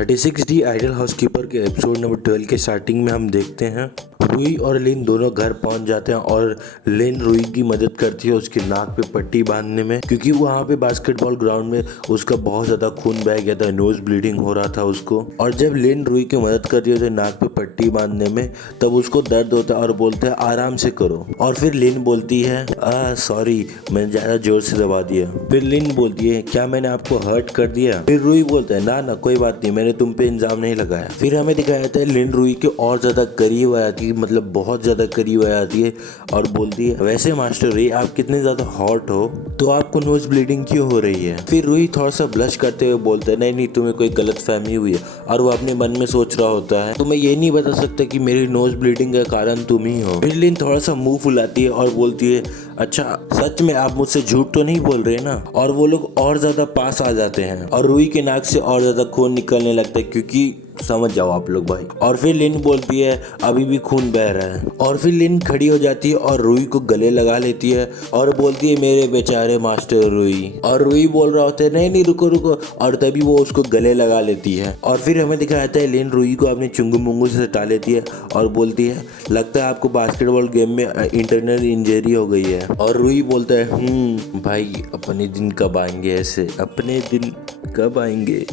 36D idol housekeeper के episode number 12 के starting में हम देखते हैं रुई और लिन दोनों घर पहुंच जाते हैं और लिन रुई की मदद करती है उसके नाक पे पट्टी बांधने में, क्योंकि वहाँ पे बास्केटबॉल ग्राउंड में उसका बहुत ज्यादा खून बह गया था, नोज ब्लीडिंग हो रहा था उसको। और जब लिन रुई की मदद करती है उसे नाक पे पट्टी बांधने में, तब उसको दर्द होता है और बोलते हैं आराम से करो। और फिर लिन बोलती है सॉरी मैंने ज्यादा जोर से दबा दिया। फिर लिन बोलती है क्या मैंने आपको हर्ट कर दिया? फिर रुई बोलता है ना कोई बात नहीं, मैंने तुम पे इल्जाम नहीं लगाया। फिर हमें दिखाया जाता है लिन रुई के और ज्यादा करीब आ जाती है, मतलब बहुत ज्यादा करीब आ जाती है और बोलती है वैसे मास्टर रुई आप कितने ज्यादा हॉट हो, तो आपको नोज ब्लीडिंग क्यों हो रही है? फिर रुई थोड़ा सा ब्लश करते हुए बोलता है नहीं तुम्हें कोई गलत फहमी हुई है। और वो अपने मन में सोच रहा होता है तुम्हें ये नहीं बता सकता कि मेरी नोज ब्लीडिंग का कारण तुम ही हो। फिर लिन थोड़ा सा मुंह फुलाती है और बोलती है अच्छा सच में आप मुझसे झूठ तो नहीं बोल रहे ना? और वो लोग और ज्यादा पास आ जाते हैं और रुई के नाक से और ज्यादा खून निकलने लगता है, क्योंकि समझ जाओ आप लोग भाई। और फिर लिन बोलती है अभी भी खून बह रहा है। और फिर लिन खड़ी हो जाती है और रुई को गले लगा लेती है और बोलती है मेरे बेचारे मास्टर रुई। और रुई बोल रहा होता है नहीं रुको रुको, और तभी वो उसको गले लगा लेती है। और फिर हमें दिखाया जाता है लिन रुई को अपने चुंगू मुंगू से हटा लेती है और बोलती है लगता है आपको बास्केटबॉल गेम में इंटरनल इंजरी हो गई है। और रुई बोलता है भाई अपने दिन कब आएंगे, ऐसे अपने दिन कब आएंगे।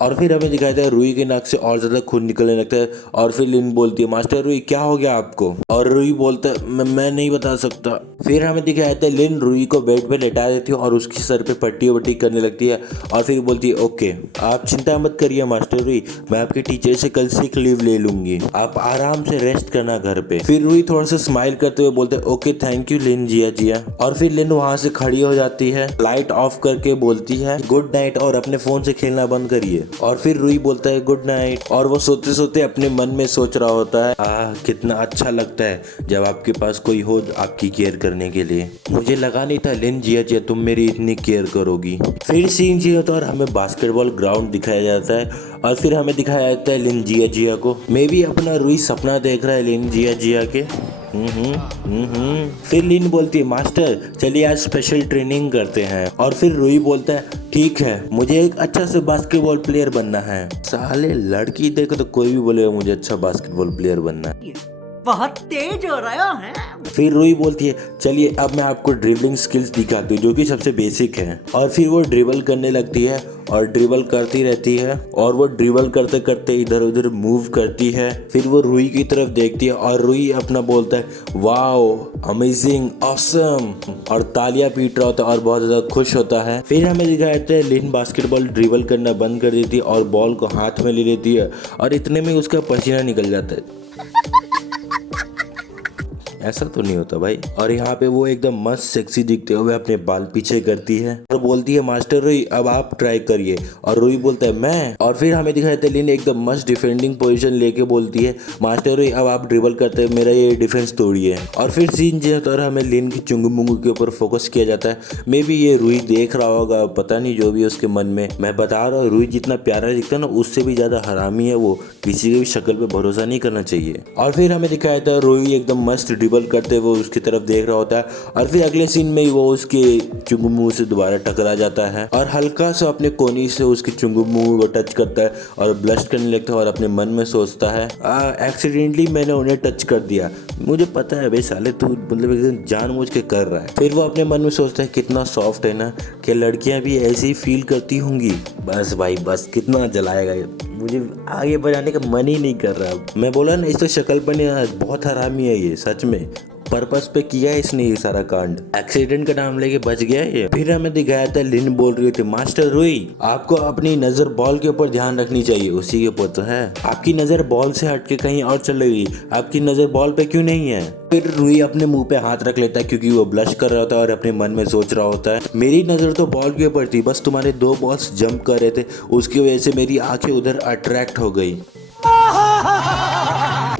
और फिर हमें दिखाया था रुई के नाक से और ज्यादा खून निकलने लगता है। और फिर लिन बोलती है मास्टर रुई क्या हो गया आपको? और रुई बोलता है मैं नहीं बता सकता। फिर हमें दिखाया था लिन रुई को बेड पे लेटा देती है और उसके सर पे पट्टी वट्टी करने लगती है। और फिर बोलती है ओके आप चिंता मत करिए मास्टर रुई, मैं आपके टीचर से कल सिक लीव ले लूंगी, आप आराम से रेस्ट करना घर पे। फिर रुई थोड़ा सा स्माइल करते हुए बोलते है ओके थैंक यू लिन जिया। और फिर लिन वहां से खड़ी हो जाती है, लाइट ऑफ करके बोलती है गुड नाइट और अपने फोन से खेलना बंद करिए। और फिर रुई बोलता है गुड नाइट। और वो सोते सोते अपने मन में सोच रहा होता है कितना अच्छा लगता है जब आपके पास कोई हो आपकी केयर करने के लिए। मुझे लगा नहीं था लिन जिया तुम मेरी इतनी केयर करोगी। फिर सीन जी होता है और हमें बास्केटबॉल ग्राउंड दिखाया जाता है। और फिर हमें दिखाया जाता है लिन जिया को, मे भी अपना रुई सपना देख रहा है लिन जिया के। फिर लिन बोलती है मास्टर चलिए आज स्पेशल ट्रेनिंग करते हैं। और फिर रुई बोलता है ठीक है मुझे एक अच्छा से बास्केटबॉल प्लेयर बनना है। साले लड़की देखो तो कोई भी बोलेगा मुझे अच्छा बास्केटबॉल प्लेयर बनना है, बहुत तेज हो रहा है। फिर रुई बोलती है चलिए अब मैं आपको ड्रिबलिंग स्किल्स दिखाती हूँ जो कि सबसे बेसिक है। और फिर वो ड्रिबल करने लगती है और ड्रिबल करती रहती है और वो ड्रिबल करते करते इधर उधर मूव करती है। फिर वो रुई की तरफ देखती है और रुई अपना बोलता है वाओ अमेजिंग ऑसम और तालियां पीट रहा होता है और बहुत ज्यादा खुश होता है। फिर हमें दिखाया जाता है लिन बास्केटबॉल ड्रिबल करना बंद कर देती है और बॉल को हाथ में ले लेती है और इतने में उसका पसीना निकल जाता है। ऐसा तो नहीं होता भाई। और यहाँ पे वो एकदम मस्त सेक्सी दिखते हुए अपने बाल पीछे करती है और बोलती है मास्टर रुई अब आप ट्राई करिए। और रुई बोलता है मैं। और फिर हमें दिखाया जाता है लिन एकदम मस्त डिफेंडिंग पोजीशन लेके बोलती है मास्टर रुई अब आप ड्रिबल करते हैं मेरा ये डिफेंस तोड़िए। और फिर सीन जो होता है हमें लिन की चुंगू मुंगू के ऊपर फोकस किया जाता है। मे बी ये रुई देख रहा होगा, पता नहीं जो भी उसके मन में। मैं बता रहा हूँ रुई जितना प्यारा दिखता है ना उससे भी ज्यादा हरामी है वो, किसी की भी शक्ल पे भरोसा नहीं करना चाहिए। और फिर हमें दिखाया जाता है रुई एकदम मस्त करते वो उसकी तरफ देख रहा होता है। और फिर अगले सीन में ही वो उसके चुंगू मुंह से दोबारा टकरा जाता है और हल्का सा अपने कोनी से उसके चुंगू मुंह को टच करता है और ब्लश करने लगता है और अपने मन में सोचता है एक्सीडेंटली मैंने उन्हें टच कर दिया, मुझे पता है भाई साले तू मतलब एकदम जानबूझ के कर रहा है। फिर वो अपने मन में सोचता है कितना सॉफ्ट है ना कि लड़कियां भी ऐसे ही फील करती होंगी। बस भाई बस कितना जलाएगा, मुझे आगे बढ़ाने का मन ही नहीं कर रहा। मैं बोला ना इस तो शक्ल पर नहीं, बहुत हरामी है ये, सच में पर्पस पे किया है इसने ये सारा कांड, एक्सीडेंट का नाम लेके बच गया ये। फिर हमें दिखाया था लिन बोल रही थी मास्टर रुई आपको अपनी नजर बॉल के ऊपर ध्यान रखनी चाहिए, उसी के ऊपर तो है। आपकी नजर बॉल से हटके कहीं और चल गई, आपकी नजर बॉल पे क्यों नहीं है? फिर रुई अपने मुंह पे हाथ रख लेता है क्योंकि वो ब्लश कर रहा होता है और अपने मन में सोच रहा होता है मेरी नजर तो बॉल के ऊपर थी, बस तुम्हारे दो बॉल्स जंप कर रहे थे उसकी वजह से मेरी आंखें उधर अट्रैक्ट हो गई।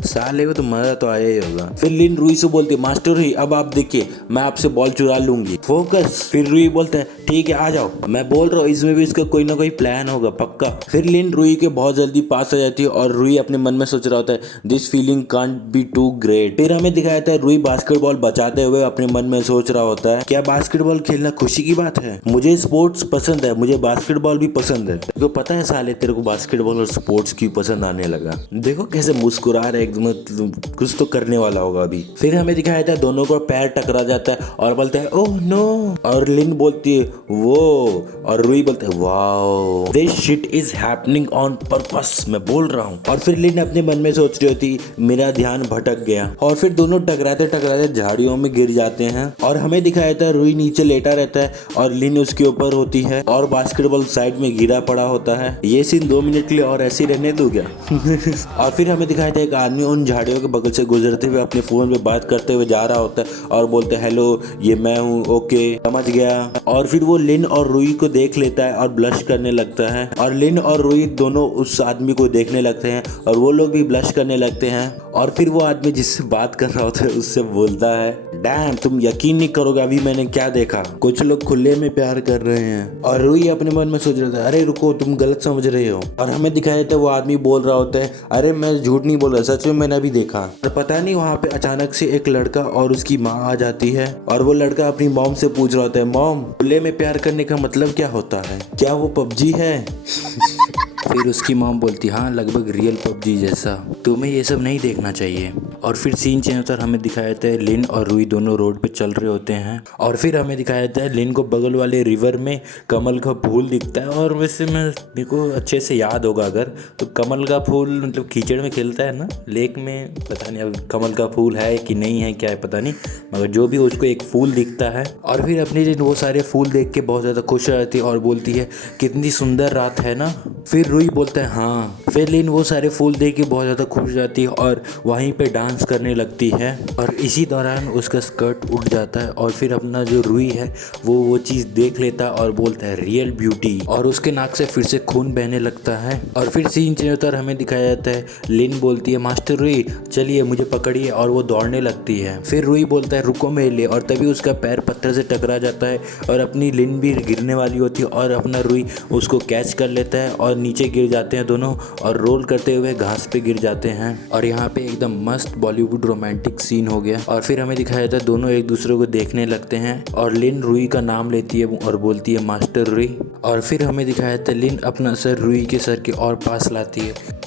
साले को तो मजा तो आया ही होगा। फिर लिन रुई से बोलती है मास्टर रुई अब आप देखिए मैं आपसे बॉल चुरा लूंगी, फोकस। फिर रुई बोलता है ठीक है आ जाओ, मैं बोल रहा हूँ इसमें भी इसका कोई ना कोई प्लान होगा पक्का। फिर लिन रुई के बहुत जल्दी पास आ जाती है और रुई अपने मन में सोच रहा होता है this feeling can't be too great. फिर हमें दिखाया जाता है रुई बास्केटबॉल बचाते हुए अपने मन में सोच रहा होता है क्या बास्केटबॉल खेलना खुशी की बात है, मुझे स्पोर्ट्स पसंद है, मुझे बास्केटबॉल भी पसंद है। तो पता है साले तेरे को बास्केटबॉल और स्पोर्ट्स की पसंद आने लगा, देखो कैसे मुस्कुरा रहा है एकदम, कुछ तो करने वाला होगा अभी। फिर हमें दिखाया जाता है दोनों को पैर टकरा जाता है और बोलता है ओह नो, और लिन बोलती है वो, और रुई बोलता है wow this shit is happening on purpose, मैं बोल रहा हूँ। और फिर लिन अपने मन में सोच रही होती मेरा ध्यान भटक गया, और फिर दोनों टकराते टकराते झाड़ियों में गिर जाते हैं। और हमें दिखाया जाता है रुई नीचे लेटा रहता है और लिन उसके ऊपर होती है और बास्केटबॉल साइड में गिरा पड़ा होता है। ये सीन 2 मिनट के लिए और ऐसे ही रहने दो क्या। और फिर हमें दिखाया जाता है एक आदमी उन झाड़ियों के बगल से गुजरते हुए अपने फोन पे बात करते हुए जा रहा होता है और बोलते हैं हेलो ये मैं हूँ, ओके समझ गया। और फिर वो लिन और रुई को देख लेता है और ब्लश करने लगता है, और लिन और रुई दोनों उस आदमी को देखने लगते हैं और वो लोग भी ब्लश करने लगते हैं। और फिर वो आदमी जिससे बात कर रहा होता है उससे बोलता है डैम तुम यकीन नहीं करोगे अभी मैंने क्या देखा, कुछ लोग खुले में प्यार कर रहे हैं। और रुई अपने मन में सोच रहा था अरे रुको तुम गलत समझ रहे हो। और हमें दिखाया जाता है वो आदमी बोल रहा होता है अरे मैं झूठ नहीं बोल रहा, सच में मैंने अभी देखा। और पता नहीं वहाँ पे अचानक से एक लड़का और उसकी माँ आ जाती है और वो लड़का अपनी मॉम से पूछ रहा होता है मॉम खुले में प्यार करने का मतलब क्या होता है, क्या वो पबजी है। फिर उसकी मॉम बोलती हाँ लगभग रियल पबजी जैसा, तुम्हें ये सब नहीं देखना चाहिए। और फिर सीन चेंज होता है, हमें दिखाया जाता है लिन और रुई दोनों रोड पे चल रहे होते हैं और फिर हमें दिखाया जाता है लिन को बगल वाले रिवर में कमल का फूल दिखता है। और वैसे मेरे को अच्छे से याद होगा अगर तो कमल का फूल मतलब कीचड़ में खिलता है ना लेक में, पता नहीं अब कमल का फूल है कि नहीं है क्या है पता नहीं, मगर जो भी उसको एक फूल दिखता है। और फिर अपनी दिन वो सारे फूल देख के बहुत ज़्यादा खुश हो जाती है और बोलती है कितनी सुंदर रात है ना। फिर रुई बोलता है हाँ। फिर लिन वो सारे फूल देख के बहुत ज़्यादा खुश हो जाती है और वहीं पे डांस करने लगती है। और इसी दौरान उसका स्कर्ट उठ जाता है और फिर अपना जो रुई है वो चीज़ देख लेता है और बोलता है रियल ब्यूटी, और उसके नाक से फिर से खून बहने लगता है। और फिर सीन चेंज होता है, हमें दिखाया जाता है लिन बोलती है मास्टर रुई चलिए मुझे पकड़िए, और वो दौड़ने लगती है। फिर रुई बोलता है रुको मेरे लिए, और तभी उसका पैर पत्थर से टकरा जाता है और अपनी लिन भी गिरने वाली होती है और अपना रुई उसको कैच कर लेता है और नीचे गिर जाते हैं दोनों और रोल करते हुए घास पे गिर जाते हैं। और यहाँ पे एकदम मस्त बॉलीवुड रोमांटिक सीन हो गया। और फिर हमें दिखाया जाता है दोनों एक दूसरे को देखने लगते हैं और लिन रुई का नाम लेती है और बोलती है मास्टर रुई। और फिर हमें दिखाया जाता है लिन अपना सर रुई के सर के और पास लाती है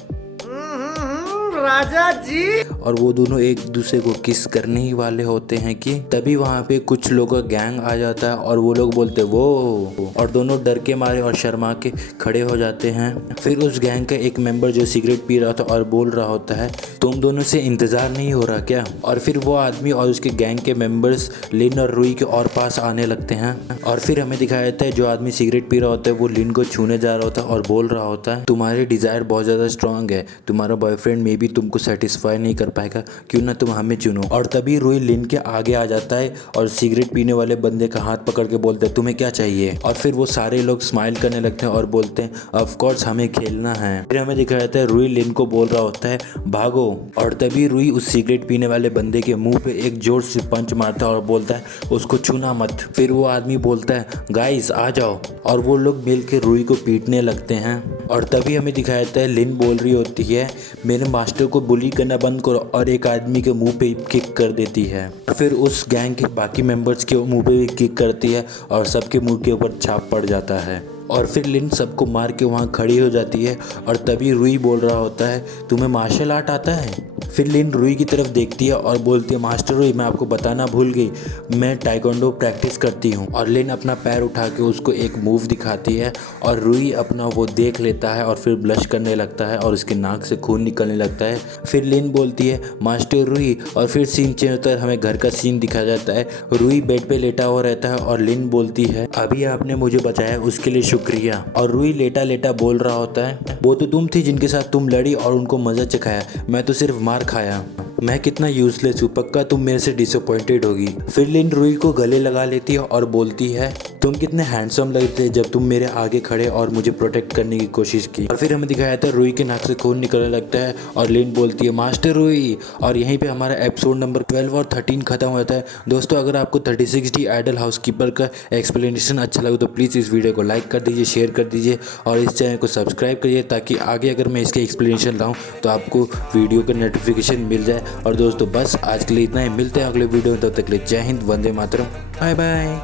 राजा जी, और वो दोनों एक दूसरे को किस करने ही वाले होते हैं कि तभी वहाँ पे कुछ लोगों का गैंग आ जाता है और वो लोग बोलते वो, और दोनों डर के मारे और शर्मा के खड़े हो जाते हैं। फिर उस गैंग का एक मेंबर जो सिगरेट पी रहा था और बोल रहा होता है तुम दोनों से इंतजार नहीं हो रहा क्या। और फिर वो आदमी और उसके गैंग के मेंबर्स लिन और रुई के और पास आने लगते हैं। और फिर हमें दिखाया जाता है जो आदमी सिगरेट पी रहा होता है वो लिन को छूने जा रहा होता है और बोल रहा होता है तुम्हारे डिजायर बहुत ज्यादा स्ट्रांग है, तुम्हारा बॉयफ्रेंड में भी तुमको सेटिस्फाई नहीं कर पाएगा, क्यों ना तुम हमें चुनो। और तभी रुई लिन के आगे आ जाता है और सिगरेट पीने वाले बंदे का हाथ पकड़ के बोलते हैं तुम्हें क्या चाहिए। और फिर वो सारे लोग स्माइल करने लगते हैं और बोलते हैं ऑफ कोर्स हमें खेलना है। फिर हमें दिखाया जाता है रुई लिन को बोल रहा होता है भागो, और तभी रुई उस सिगरेट पीने वाले बंदे के मुंह पे एक जोर से पंच मारता है और बोलता है उसको छूना मत। फिर वो आदमी बोलता है गाइस आ जाओ, और वो लोग मिल के रुई को पीटने लगते हैं। और तभी हमें दिखाया जाता है लिन बोल रही होती है मेरे मास्टर को बुली करना बंद करो, और एक आदमी के मुंह पे किक कर देती है। फिर उस गैंग के बाकी मेंबर्स के मुंह पे भी किक करती है और सबके मुंह के ऊपर छाप पड़ जाता है। और फिर लिन सबको मार के वहाँ खड़ी हो जाती है और तभी रुई बोल रहा होता है तुम्हें मार्शल आर्ट आता है। फिर लिन रुई की तरफ देखती है और बोलती है मास्टर रुई मैं आपको बताना भूल गई, मैं टाइकोंडो प्रैक्टिस करती हूँ। और लिन अपना पैर उठा के उसको एक मूव दिखाती है और रुई अपना वो देख लेता है और फिर ब्लश करने लगता है और उसके नाक से खून निकलने लगता है। फिर लिन बोलती है मास्टर रुई, और फिर सीन चेंज होता है, हमें घर का सीन दिखाया जाता है। रुई बेड पे लेटा हुआ रहता है और लिन बोलती है अभी आपने मुझे बचाया उसके लिए शुक्रिया। और रुई लेटा लेटा बोल रहा होता है वो तो तुम थी जिनके साथ तुम लड़ी और उनको मजा चखाया, मैं तो सिर्फ मार खाया। मैं कितना यूजलेस हूँ, पक्का तुम मेरे से डिसअपॉइंटेड होगी। फिर लिन रुई को गले लगा लेती है और बोलती है तुम कितने हैंडसम लगते थे जब तुम मेरे आगे खड़े और मुझे प्रोटेक्ट करने की कोशिश की। और फिर हमें दिखाया था रुई के नाक से खून निकलने लगता है और लिन बोलती है मास्टर रुई। और यहीं पे हमारा एपिसोड नंबर 12 और 13 खत्म होता है। दोस्तों अगर आपको 36D आइडल हाउसकीपर का एक्सप्लेनेशन अच्छा लगे तो प्लीज़ इस वीडियो को लाइक कर दीजिए, शेयर कर दीजिए और इस चैनल को सब्सक्राइब करिए ताकि आगे अगर मैं इसके एक्सप्लेनेशन लाऊं तो आपको वीडियो का नोटिफिकेशन मिल जाए। और दोस्तों बस आज के लिए इतना ही, मिलते हैं अगले वीडियो में, तब तक के लिए जय हिंद, वंदे मातरम, बाय बाय।